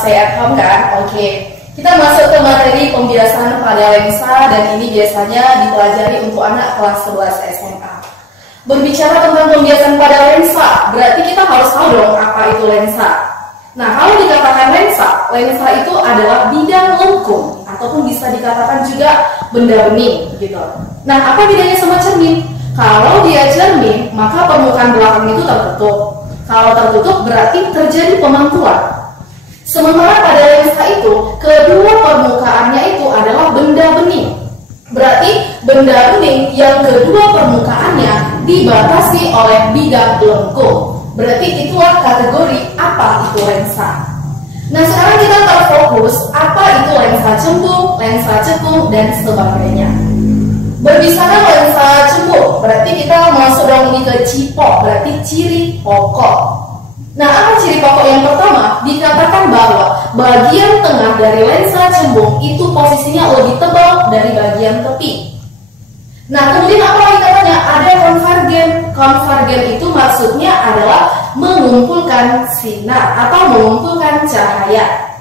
stay at home kan? Oke. Kita masuk ke materi pembiasan pada lensa dan ini biasanya dipelajari untuk anak kelas 11 SMA. Berbicara tentang pembiasan pada lensa, berarti kita harus tahu dong apa itu lensa. Nah, kalau dikatakan lensa itu adalah bidang lengkung ataupun bisa dikatakan juga benda bening gitu. Nah, apa bedanya sama cermin? Kalau dia cermin, maka permukaan belakang itu tertutup. Kalau tertutup berarti terjadi pemantulan. Sementara pada lensa itu, kedua permukaannya itu adalah benda bening. Berarti benda bening yang kedua permukaannya dibatasi oleh bidang lengkung. Berarti itulah kategori apa itu lensa. Nah, sekarang kita terfokus apa itu lensa cembung, lensa cekung, dan sebagainya. Berbicara lensa cembung, berarti kita masuk dong ini ke cipok, berarti ciri pokok. Nah, apa ciri pokok yang pertama? Dikatakan bahwa bagian tengah dari lensa cembung itu posisinya lebih tebal dari bagian tepi. Nah, kemudian apa lagi katanya? Ada konvergen. Konvergen itu maksudnya adalah mengumpulkan sinar atau mengumpulkan cahaya.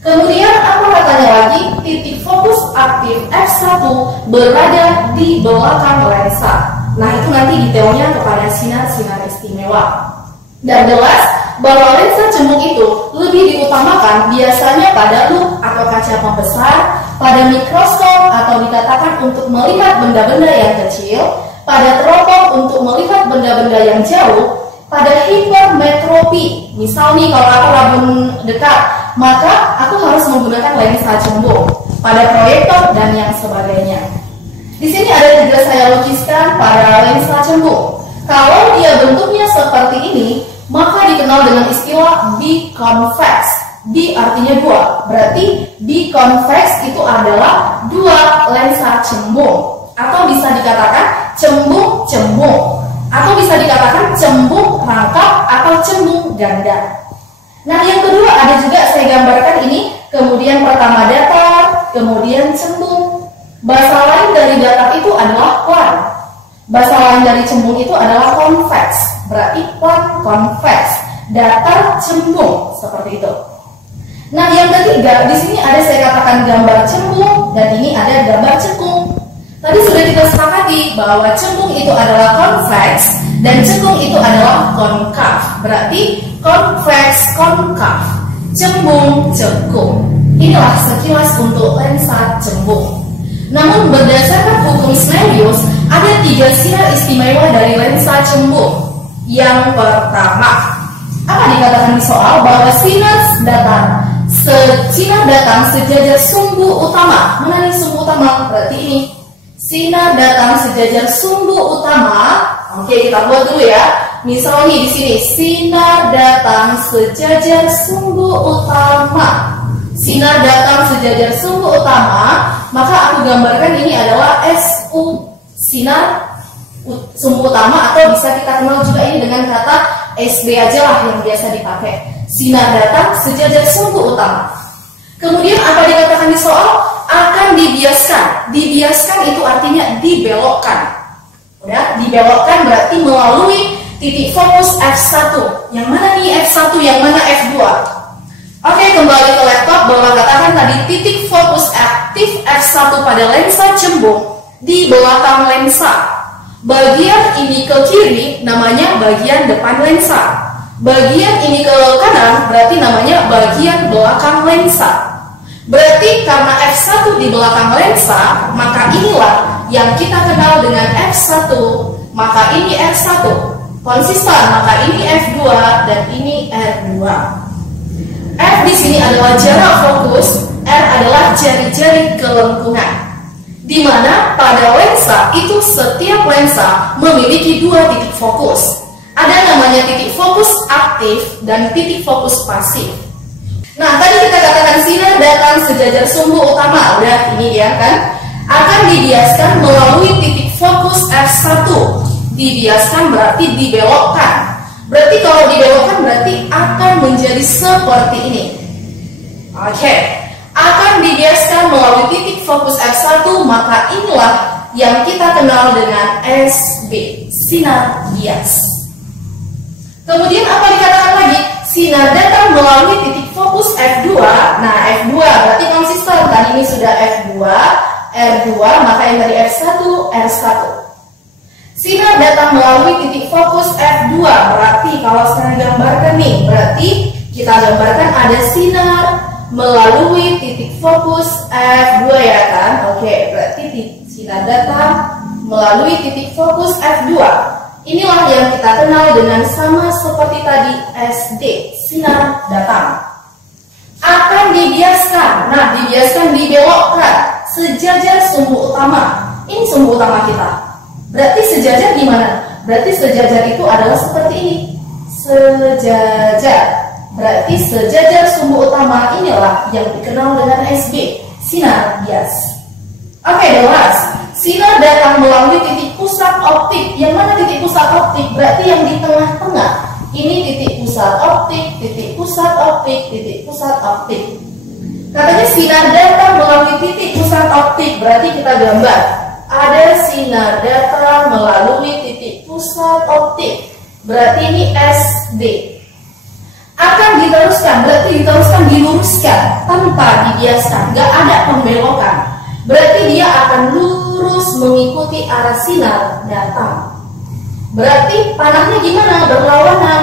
Kemudian apa katanya lagi? Titik fokus aktif F1 berada di belakang lensa. Nah, itu nanti detailnya kepada sinar-sinar istimewa. Dan jelas bahwa lensa cembung itu lebih diutamakan biasanya pada lup atau kaca pembesar, pada mikroskop atau dikatakan untuk melihat benda-benda yang kecil, pada teropong untuk melihat benda-benda yang jauh, pada hipermetropi. Misal nih kalau aku rabun dekat, maka aku harus menggunakan lensa cembung. Pada proyektor dan yang sebagainya. Di sini ada juga saya lukiskan pada lensa cembung. Kalau dia bentuknya seperti ini, maka dikenal dengan istilah biconvex. Bi artinya dua, berarti biconvex itu adalah dua lensa cembung, atau bisa dikatakan cembung-cembung, atau bisa dikatakan cembung rangkap atau cembung ganda. Nah, yang kedua ada juga saya gambarkan ini, kemudian pertama datar, kemudian cembung. Bahasa lain dari datar itu adalah plan. Bahasa lain dari cembung itu adalah convex, berarti plan convex, datar cembung seperti itu. Nah, yang ketiga di sini ada saya katakan gambar cembung dan ini ada gambar cekung. Tadi sudah kita sepakati bahwa cembung itu adalah convex dan cekung itu adalah konkav, berarti convex konkav, cembung cekung. Inilah sekilas untuk lensa cembung. Namun berdasarkan hukum Snellius, ada 3 sinar istimewa dari lensa cembung. Yang pertama, apa dikatakan di soal? Bahwa sinar datang sejajar sumbu utama. Mana nih sumbu utama? Berarti ini. Sinar datang sejajar sumbu utama. Oke, kita buat dulu ya. Misalnya di sini, sinar datang sejajar sumbu utama. Sinar datang sejajar sumbu utama, maka aku gambarkan ini adalah SU, sinar sumbu utama, atau bisa kita kenal juga ini dengan kata SB aja lah yang biasa dipakai. Sinar datang sejajar sumbu utama. Kemudian apa dikatakan di soal? Akan dibiaskan. Dibiaskan itu artinya dibelokkan. Udah, dibelokkan berarti melalui titik fokus F1. Yang mana nih F1, yang mana F2? Oke, kembali ke laptop, bahwa katakan tadi titik fokus aktif F1 pada lensa cembung di belakang lensa. Bagian ini ke kiri namanya bagian depan lensa. Bagian ini ke kanan berarti namanya bagian belakang lensa. Berarti karena F1 di belakang lensa, maka inilah yang kita kenal dengan F1, maka ini F1. Konsisten, maka ini F2 dan ini R2. F di sini adalah jarak fokus, R adalah jari-jari kelengkungan. Di mana pada lensa itu setiap lensa memiliki 2 titik fokus. Ada namanya titik fokus aktif dan titik fokus pasif. Nah, tadi kita katakan sinar datang sejajar sumbu utama, udah ini dia kan, akan dibiaskan melalui titik fokus F1. Dibiaskan berarti dibelokkan. Berarti kalau dibelokkan berarti akan menjadi seperti ini. Oke, akan dibiaskan melalui titik fokus F1, maka inilah yang kita kenal dengan SB, sinar bias. Kemudian apa dikatakan lagi? Sinar datang melalui titik fokus F2 F2, R2, maka yang dari F1, R1. Sinar datang melalui titik fokus F2, berarti kalau saya gambarkan nih, berarti kita gambarkan ada sinar melalui titik fokus F2 ya kan? Oke, berarti sinar datang melalui titik fokus F2. Inilah yang kita kenal dengan sama seperti tadi SD, sinar datang. Akan dibiaskan, nah dibiaskan dibelokkan sejajar sumbu utama. Ini sumbu utama kita. Berarti sejajar gimana? Berarti sejajar itu adalah seperti ini. Sejajar. Berarti sejajar sumbu utama inilah yang dikenal dengan SB, sinar bias. Oke, jelas. Sinar datang melalui titik pusat optik. Yang mana titik pusat optik? Berarti yang di tengah-tengah. Ini titik pusat optik, titik pusat optik, titik pusat optik. Katanya sinar datang melalui titik pusat optik. Berarti kita gambar. Ada sinar datang melalui titik pusat optik. Berarti ini SD. Akan diteruskan, berarti diteruskan diluruskan tanpa dibiaskan, nggak ada pembelokan. Berarti dia akan lurus mengikuti arah sinar datang. Berarti panahnya gimana? Berlawanan.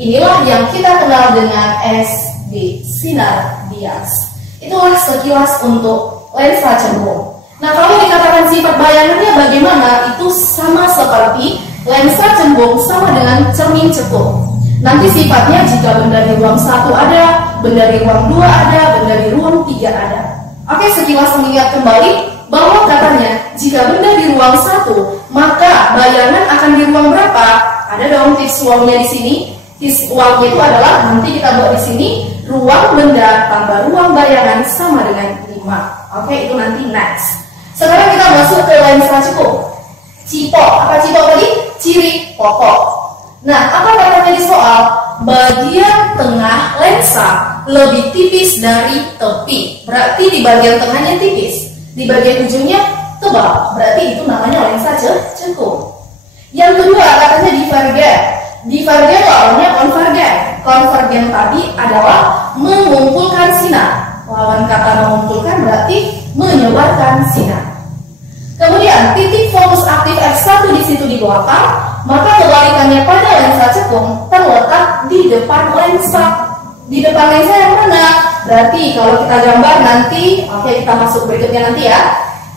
Inilah yang kita kenal dengan SB, sinar bias. Itulah sekilas untuk lensa cembung. Nah, kalau dikatakan sifat bayangannya bagaimana? Itu sama seperti lensa cembung sama dengan cermin cekung. Nanti sifatnya jika benda di ruang 1 ada, benda di ruang 2 ada, benda di ruang 3 ada. Oke, sekilas mengingat kembali bahwa katanya jika benda di ruang 1, maka bayangan akan di ruang berapa? Ada dong tips uangnya di sini. Tips uangnya itu adalah nanti kita buat di sini ruang benda tambah ruang bayangan sama dengan 5. Oke, itu nanti next. Sekarang kita masuk ke lensa cekung. Cipok, apa cipok tadi? Ciri pokok. Nah, apa katanya di soal? Bagian tengah lensa lebih tipis dari tepi. Berarti di bagian tengahnya tipis, di bagian ujungnya tebal. Berarti itu namanya lensa cekung. Yang kedua katanya divergen. Divergen lawannya konvergen. Konvergen tadi adalah mengumpulkan sinar. Lawan kata mengumpulkan berarti menyebarkan sinar. Kemudian titik fokus aktif F1 di situ di belakang, maka kebalikannya pada lensa cekung terletak di depan lensa. Di depan lensa yang mana? Berarti kalau kita gambar nanti, oke kita masuk berikutnya nanti ya.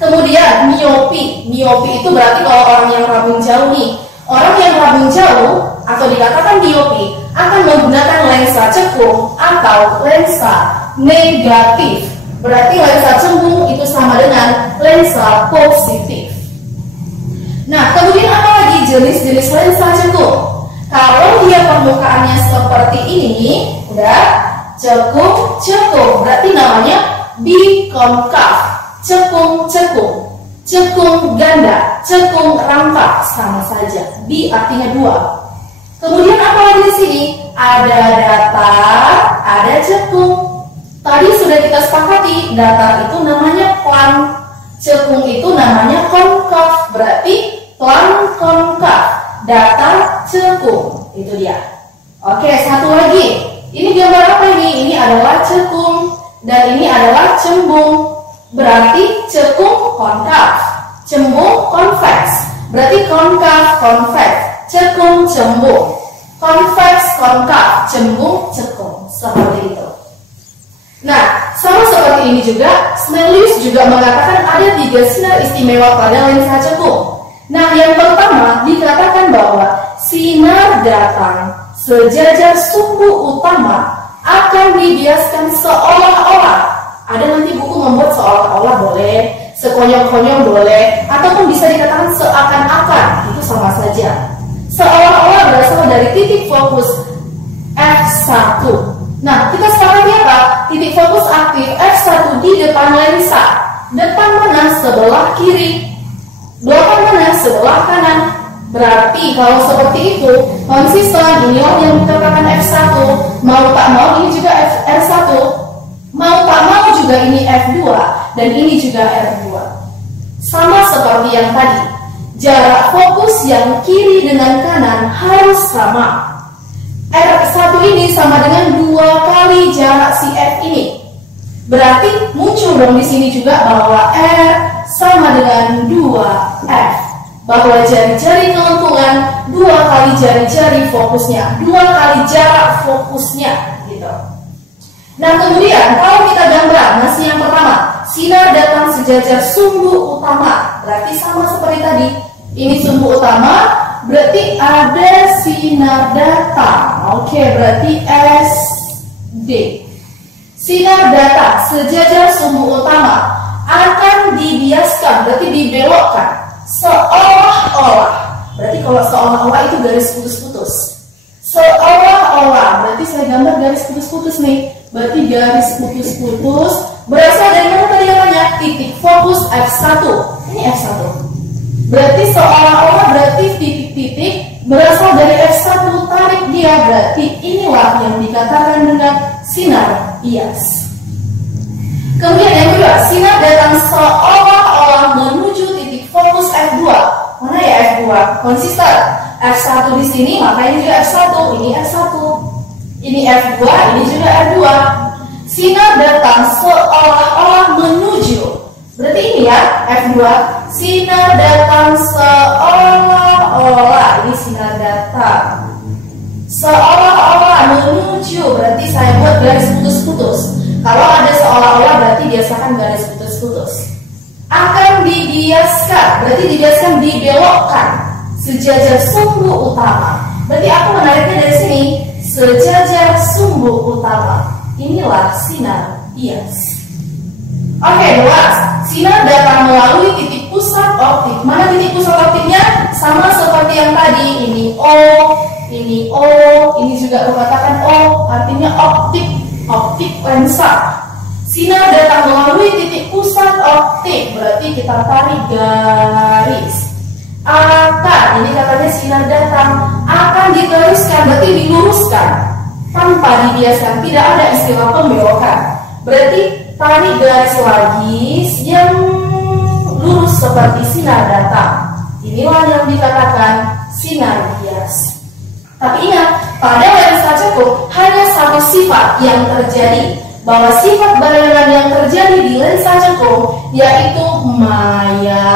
Kemudian miopi. Miopi itu berarti kalau orang yang rabun jauh nih. Orang yang rabun jauh atau dikatakan miopi akan menggunakan lensa cekung atau lensa negatif. Berarti lensa cembung itu sama dengan lensa positif. Nah, kemudian apa lagi jenis-jenis lensa cekung? Kalau dia permukaannya seperti ini, udah cekung, berarti namanya bikonkav, cekung, cekung ganda, cekung rangkap, sama saja. Bi artinya 2. Kemudian apa lagi di sini? Ada datar, ada cekung. Tadi sudah kita sepakati, datar itu namanya plan, cekung itu namanya konkav, berarti plan konkav, datar cekung, itu dia. Oke, satu lagi, ini gambar apa ini? Ini adalah cekung, dan ini adalah cembung, berarti cekung konkav, cembung konveks, berarti konkav konveks, cekung cembung, konveks konkav, cembung cekung, seperti itu. Nah, sama seperti ini juga, Snellius juga mengatakan ada 3 sinar istimewa pada lensa cekung. Nah, yang pertama dikatakan bahwa sinar datang sejajar sumbu utama akan dibiaskan seolah-olah. Ada nanti buku membuat seolah-olah boleh, sekonyong-konyong boleh, ataupun bisa dikatakan seakan-akan, itu sama saja. Seolah-olah berasal dari titik fokus F1. Nah, kita sepakati apa? Titik fokus aktif F1 di depan lensa. Depan mana? Sebelah kiri. Belakang mana? Sebelah kanan. Berarti kalau seperti itu, konsisten inilah yang dikatakan F1. Mau tak mau ini juga R1. Mau tak mau juga ini F2. Dan ini juga R2. Sama seperti yang tadi. Jarak fokus yang kiri dengan kanan harus sama. R1 ini sama dengan 2 kali jarak si F ini. Berarti muncul dong di sini juga bahwa R sama dengan 2F. Bahwa jari-jari kelengkungan 2 kali jari-jari fokusnya, 2 kali jarak fokusnya gitu. Nah kemudian kalau kita gambar masih yang pertama, sinar datang sejajar sumbu utama. Berarti sama seperti tadi. Ini sumbu utama, berarti ada sinar datang. Oke, berarti SD. Sinar datang sejajar sumbu utama akan dibiaskan, berarti dibelokkan seolah-olah. Berarti kalau seolah-olah itu garis putus-putus. Seolah-olah, berarti saya gambar garis putus-putus nih. Berarti garis putus-putus berasal dari mana tadi katanya? Titik fokus F1. Ini F1. Berarti seolah-olah berarti titik-titik berasal dari F1, tarik dia. Berarti inilah yang dikatakan dengan sinar bias. Kemudian yang kedua, sinar datang seolah-olah menuju titik fokus F2. Mana ya F2? Konsisten. F1 di sini, maka ini juga F1. Ini F1. Ini F2, ini juga F2. Sinar datang seolah-olah menuju. Berarti ini ya F2. Sinar datang seolah-olah. Ini sinar datang seolah-olah menuju. Berarti saya buat garis putus-putus. Kalau ada seolah-olah berarti biasakan garis putus-putus. Akan dibiaskan, berarti dibiaskan dibelokkan sejajar sumbu utama. Berarti aku menariknya dari sini, sejajar sumbu utama. Inilah sinar bias. Oke, jelas. Sinar datang melalui titik pusat optik. Mana titik pusat optiknya? Sama seperti yang tadi. Ini O, ini O, ini juga aku katakan O. Artinya optik, optik lensa. Sinar datang melalui titik pusat optik. Berarti kita tarik garis. Akan, ini katanya sinar datang akan diteruskan, berarti diluruskan tanpa dibiaskan. Tidak ada istilah pembelokan. Berarti tarik garis lagi yang lurus seperti sinar datang. Inilah yang dikatakan sinar bias. Tapi ingat, pada lensa cekung hanya satu sifat yang terjadi, bahwa sifat bayangan yang terjadi di lensa cekung yaitu maya.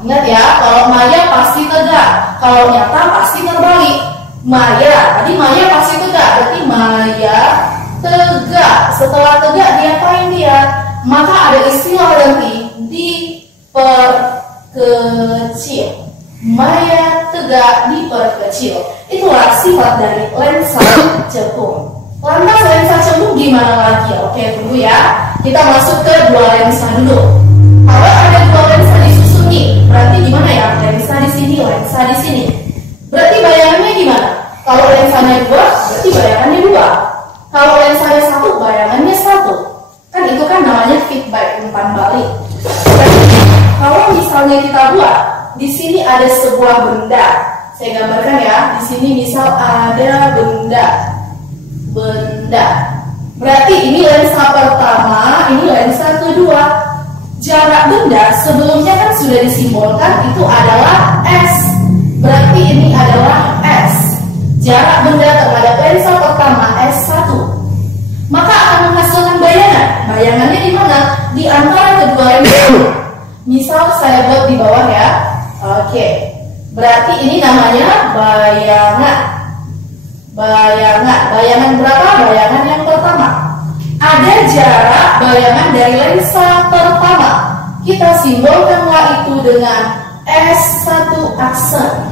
Ingat ya, kalau maya pasti tegak, kalau nyata pasti terbalik. Maya, tadi maya pasti tegak, berarti maya tegak. Setelah tegak diapain dia? Maka ada istilah nanti diperkecil. Maya tegak diperkecil. Itulah sifat dari lensa cekung. Lantas lensa cekung gimana lagi? Oke, tunggu ya. Kita masuk ke dua lensa dulu. Kalau ada dua lensa disusun nih, berarti gimana ya? Lensa di sini, lensa di sini. Berarti bayangannya gimana? Kalau lensanya dua, berarti bayangannya dua. Kalau lensanya satu, bayangannya satu. Kan itu kan namanya feedback, umpan balik. Berarti kalau misalnya kita buat, di sini ada sebuah benda. Saya gambarkan ya. Di sini misal ada benda. Berarti ini lensa pertama, ini lensa kedua. Jarak benda sebelumnya kan sudah disimbolkan itu adalah S. Berarti ini adalah S. Jarak benda terhadap lensa pertama S1. Maka akan menghasilkan bayangan. Bayangannya di mana? Di antara kedua lensa. Misal saya buat di bawah ya. Oke. Berarti ini namanya bayangan. Bayangan berapa? Bayangan yang pertama. Ada jarak bayangan dari lensa pertama. Kita simbolkanlah itu dengan S1 aksen.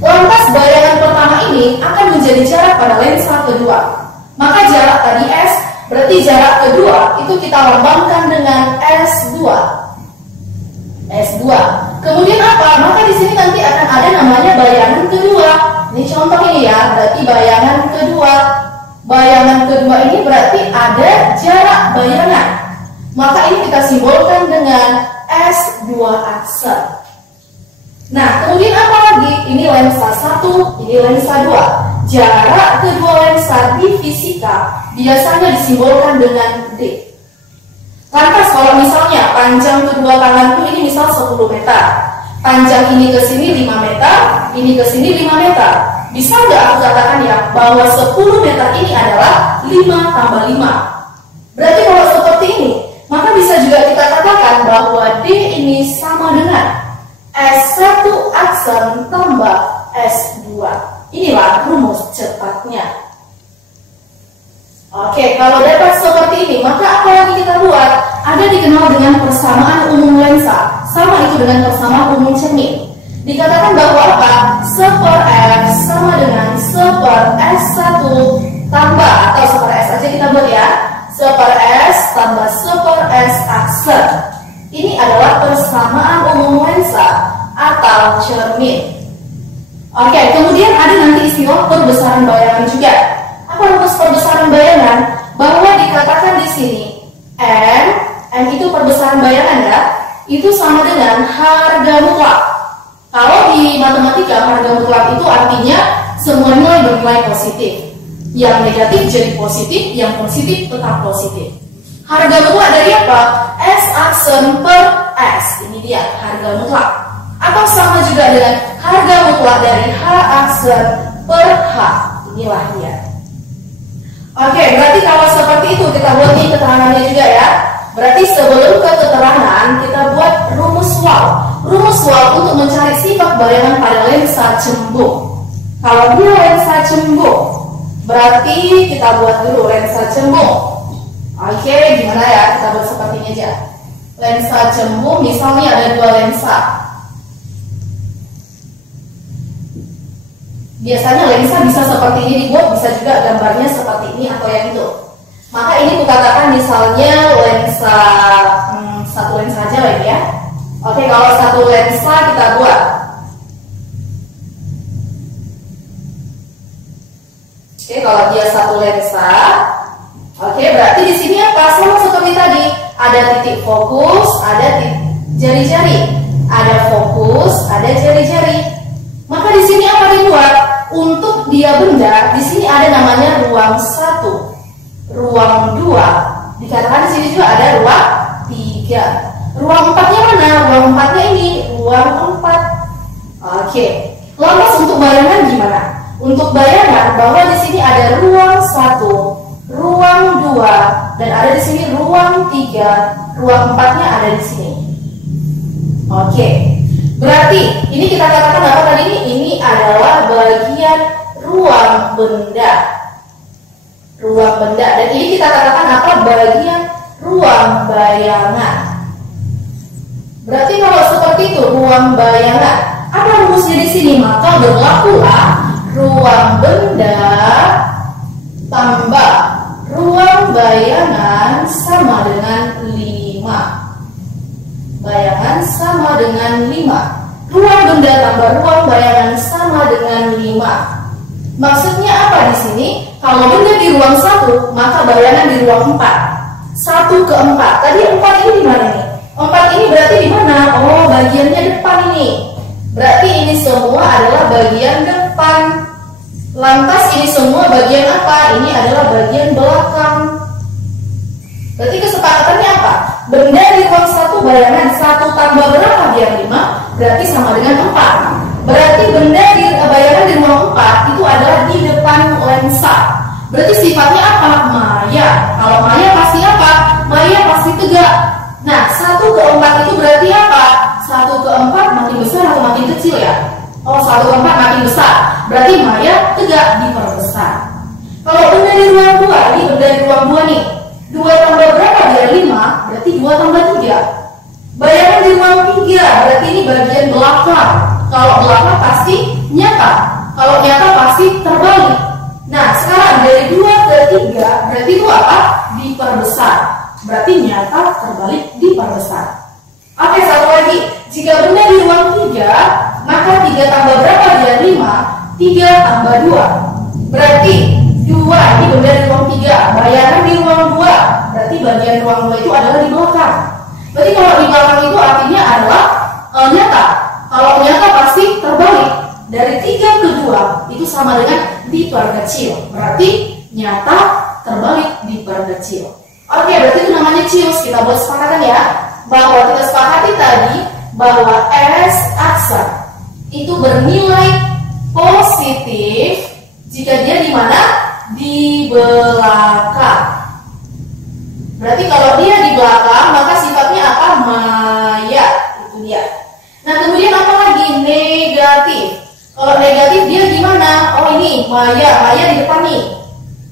Lantas bayangan pertama ini akan menjadi jarak pada lensa kedua. Maka jarak tadi S, berarti jarak kedua itu kita lambangkan dengan S2. S2. Kemudian apa? Maka di sini nanti akan ada namanya bayangan kedua. Ini contoh ini ya, berarti bayangan kedua. Bayangan kedua ini berarti ada jarak bayangan. Maka ini kita simbolkan dengan S2 aksen. Nah, kemudian apa lagi? Ini lensa 1, ini lensa 2. Jarak kedua lensa di fisika biasanya disimbolkan dengan D. Lantas kalau misalnya panjang kedua tanganku ini misal 10 meter. Panjang ini ke sini 5 meter, ini ke sini 5 meter. Bisa nggak aku katakan ya bahwa 10 meter ini adalah 5 tambah 5? Berarti kalau seperti ini, maka bisa juga kita katakan bahwa D ini sama dengan S1 aksen tambah S2. Inilah rumus cepatnya. Oke, kalau dapat seperti ini, maka apa lagi kita buat? Ada dikenal dengan persamaan umum lensa. Sama itu dengan persamaan umum cermin. Dikatakan bahwa apa? 1/F sama dengan 1/S1 tambah, atau 1/S aja kita buat ya, 1/S tambah 1/S aksen. Ini adalah persamaan umum lensa atau cermin. Oke, kemudian ada nanti istilah perbesaran bayangan juga. Apa rumus perbesaran bayangan? Bahwa dikatakan di sini N itu perbesaran bayangan ya, itu sama dengan harga mutlak. Kalau di matematika harga mutlak itu artinya semua nilai bernilai positif. Yang negatif jadi positif, yang positif tetap positif. Harga mutlak dari apa? S aksen per S. Ini dia harga mutlak. Atau sama juga dengan harga mutlak dari H aksen per H. Inilah dia. Oke, berarti kalau seperti itu kita buat nih keterangannya juga ya. Berarti sebelum ke keterangan kita buat rumus WAL. Rumus WAL untuk mencari sifat bayangan pada lensa cembung. Kalau dia lensa cembung, berarti kita buat dulu lensa cembung. Oke, gimana ya? Kita buat seperti ini aja. Lensa cembung, misalnya ada dua lensa. Biasanya lensa bisa seperti ini dibuat, bisa juga gambarnya seperti ini atau yang itu. Maka ini kukatakan misalnya lensa satu lensa aja lagi ya. Oke, kalau satu lensa kita buat. Oke, kalau dia satu lensa, oke, berarti di sini apa? Sama seperti tadi, ada titik fokus, ada titik jari-jari, ada fokus, ada jari-jari. Maka di sini apa dibuat? Untuk dia benda, di sini ada namanya ruang 1, ruang 2. Dikatakan di sini juga ada ruang 3. Ruang 4-nya mana? Ruang 4-nya ini, ruang 4. Oke. Lantas untuk bayangan gimana? Untuk bayangan bahwa di sini ada ruang 1, ruang 2, dan ada di sini ruang 3, ruang 4-nya ada di sini. Oke. Berarti ini kita katakan apa tadi ini? Ini adalah bagian ruang benda. Ruang benda, dan ini kita katakan apa? Bagian ruang bayangan. Berarti kalau seperti itu ruang bayangan, apa rumusnya di sini? Maka berlakulah ruang benda tambah ruang bayangan sama dengan 5. Bayangan sama dengan 5. Ruang benda tambah ruang bayangan sama dengan 5. Maksudnya apa di sini? Kalau benda di ruang 1, maka bayangan di ruang 4. 1 ke 4. Tadi 4 ini di mana nih? 4 ini berarti di mana? Oh, bagiannya depan ini. Berarti ini semua adalah bagian depan. Lantas ini semua bagian apa? Ini adalah bagian belakang. Berarti kesepakatannya apa? Benda di ruang 1 bayangan 1 tambah berapa biar 5? Berarti sama dengan 4. Berarti benda di bayangan di ruang 4 itu adalah di depan lensa. Berarti sifatnya apa? Maya. Kalau maya pasti apa? Maya pasti tegak. Nah, 1 ke 4 itu berarti apa? 1 ke 4 makin besar atau makin kecil ya? Oh, 1 ke 4 makin besar. Berarti maya tegak diperbesar. Kalau benda di ruang 2, ini benda di ruang 2 nih. 2 tambah berapa biar 5? Berarti 2 tambah 3. Bayangan di ruang 3, berarti ini bagian belakang. Kalau belakang pasti nyata. Kalau nyata pasti terbalik. Nah, sekarang dari 2 ke 3, berarti itu apa? Diperbesar. Berarti nyata terbalik diperbesar. Oke, satu lagi. Jika benda di ruang 3, maka 3 tambah berapa biar 5? 3 tambah 2. Berarti 2 ini benda di ruang 3, bayangan di ruang 2. Berarti bagian ruang 2 itu adalah di belakang. Berarti kalau di belakang itu artinya adalah nyata. Kalau nyata pasti terbalik. Dari 3 ke 2 itu sama dengan diperkecil. Berarti nyata terbalik diperkecil. Oke, berarti itu namanya cius. Kita buat sepakatan ya. Bahwa kita sepakati tadi bahwa S aksen itu bernilai positif jika dia di mana? Di belakang. Berarti kalau dia di belakang, maka sifatnya apa? Maya. Itu dia. Nah, kemudian apa lagi? Negatif. Kalau negatif dia gimana? Oh, ini Maya. Maya di depan nih.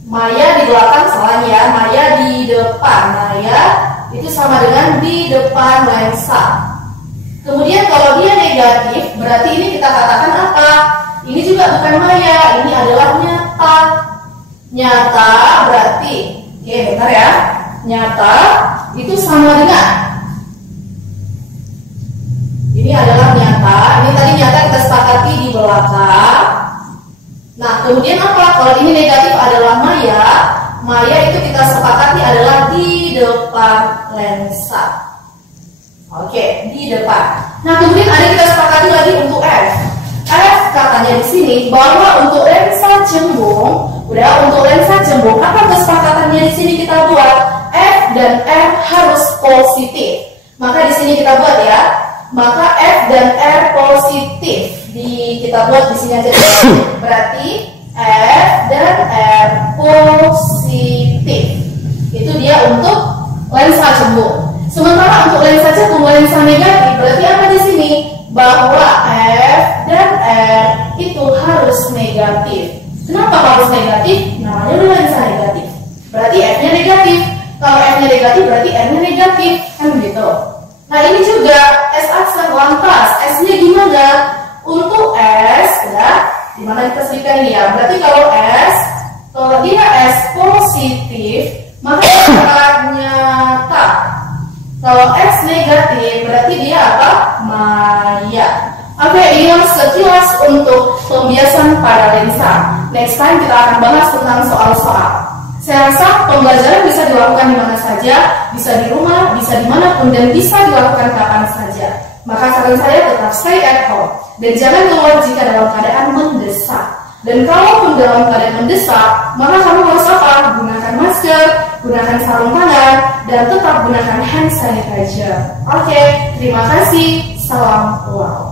Maya di belakang, salahnya ya. Maya di depan. Maya itu sama dengan di depan lensa. Kemudian kalau dia negatif, berarti ini kita katakan apa? Ini juga bukan maya, ini adalah nyata. Nyata berarti, oke bentar ya. Nyata itu sama dengan, ini adalah nyata. Ini tadi nyata kita sepakati di belakang. Nah, kemudian apa? Kalau ini negatif adalah maya. Maya itu kita sepakati adalah di depan lensa. Oke, di depan. Nah, kemudian ada kita sepakati lagi untuk F. F katanya di sini bahwa untuk lensa cembung, udah untuk lensa cembung, apa kesepakatannya di sini kita buat? F dan R harus positif. Maka di sini kita buat ya. Maka F dan R positif. Kita buat di sini aja. Berarti F dan R positif. Itu dia untuk lensa cembung. Sementara untuk lensa cembung, lensa negatif, berarti apa di sini? Bahwa F dan R itu harus negatif. Kenapa harus negatif? Namanya udah lensa negatif. Berarti F-nya negatif. Kalau F-nya negatif, berarti R-nya negatif. Kan begitu. Nah, ini juga S aksen lantas. S-nya gimana? Untuk S, ya, dimana kita selipkan ini ya. Berarti kalau dia S positif, maka nyata. Kalau S negatif, berarti dia apa? Maya. Oke, ini sekilas untuk pembiasan pada lensa. Next time kita akan bahas tentang soal-soal. Saya rasa pembelajaran bisa dilakukan di mana saja, bisa di rumah, bisa dimanapun, dan bisa dilakukan kapan saja. Maka saran saya tetap stay at home dan jangan keluar jika dalam keadaan mendesak. Dan kalaupun dalam keadaan mendesak, maka kamu harus apa? Gunakan masker, gunakan sarung tangan, dan tetap gunakan hand sanitizer. Oke, terima kasih. Salam wow.